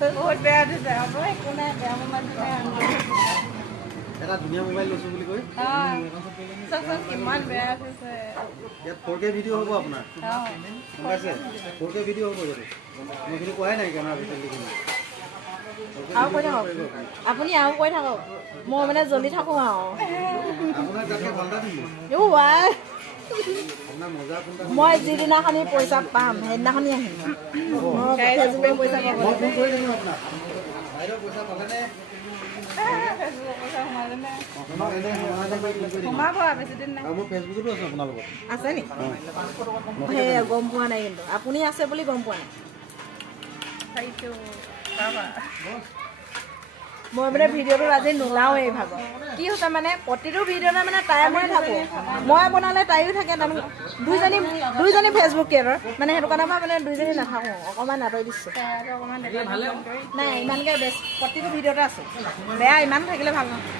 বহুত বেয়া দিছে হ'ব একো নাই বেয়া মোবাইলটো নাই এটা ধুনীয়া মোবাইল লৈছোঁ বুলি কৈ চাওকচোন কিমান বেয়া আছে ইয়াত 4K ভিডিঅ' হ'ব আপোনাৰ গম পাইছে 4K ভিডিঅ' হ'ব ইয়াত মই কিন্তু কোৱাই নাই কেমেৰা ফেচিলিটিখিনি আৰু কৈ থাকক আপুনি আৰু কৈ থাকক মই মানে জ্বলি থাকোঁ আৰু আপোনাৰ তাতকৈ ভাল এটা দিম আপোনাৰ মজা কোনটা মই যিদিনাখনি পইচা পাম সেইদিনাখনি আহিম ফেচবুকে পইচা পাব মই ফোন কৰি দিম আপোনাক বাইদেউ পইচা পালেনে মোৰ ফেচবুকতো আছে আপোনাৰ লগত আছে নি সেই গম পোৱা নাই কিন্তু আপুনি আছে বুলি গম পোৱা নাই মই মানে ভিডিঅ'টো আজি নোলাওঁৱেই ভাগৰ কি হৈছে মানে প্ৰতিটো ভিডিঅ'তে মানে তাই মই থাকোঁ মই বনালে তাইও থাকে তাৰমানে দুইজনী ফেচবুক ক্ৰিয়েটৰ মানে সেইটো কাৰণে মই মানে দুইজনী নাথাকোঁ অকণমান আঁতৰি দিছোঁ নাই ইমানকৈ বেষ্ট প্ৰতিটো ভিডিঅ'তে আছোঁ বেয়া ইমান থাকিলে ভাল নহয়